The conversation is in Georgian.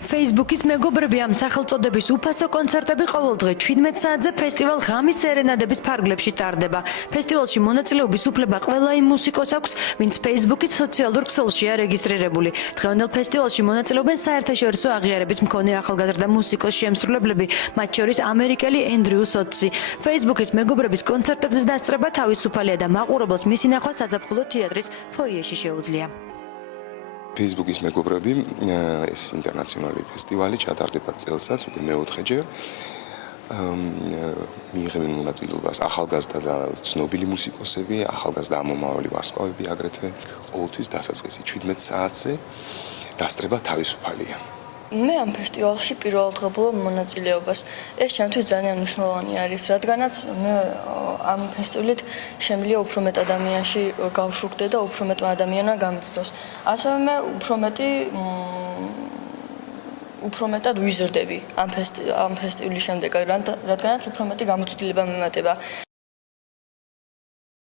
Facebook-ის მეგობრები ამ სახელწოდების უფასო კონცერტები ყოველდღე 17 საათზე ფესტივალ ღამის სერენადების ფარგლებში ტარდება. ფესტივალში მონაწილეობის უფლება ყველა იმ მუსიკოს აქვს, ვინც Facebook-ის სოციალურ ქსელშია რეგისტრირებული. დღევანდელ ფესტივალში მონაწილეობენ საერთაშორისო აღიარების მქონე ახალგაზრდა მუსიკოს შემსრულებლები, მათ შორის ამერიკელი ენდრიუ სოტსი. Facebook-ის მეგობრების კონცერტებზე დასწრება თავისუფალია და მაყურებელს მისი ნახვა საზაფხულო თეატრის ფოიეში შეუძლია. Facebook-ის მეგობრები ეს ინტერნაციონალური ფესტივალი ჩატარდება წელსაც უკვე მეოთხეჯერ. მიიღებენ მონაწილეობას ახალგაზრდა და ცნობილი მუსიკოსები, ახალგაზრდა ამომავალი ვარსკვლავები აგრეთვე. ყოველთვის დასაწყისი 17 საათზე დასწრება თავისუფალია. მე ამ ფესტივალში პირველდღებულობ მონაწილეობას. ეს ჩემთვის ძალიან მნიშვნელოვანი არის, რადგანაც მე ამ ფესტივალით შემიძლია უფრო მეტ ადამიანში გავშუქდე და უფრო მეტ ადამიანმა გამიცდოს. ასევე მე უფრო მეტად ვიზრდები ამ ფესტივალის შემდეგ, რადგანაც უფრო მეტი გამოცდილება მემატება.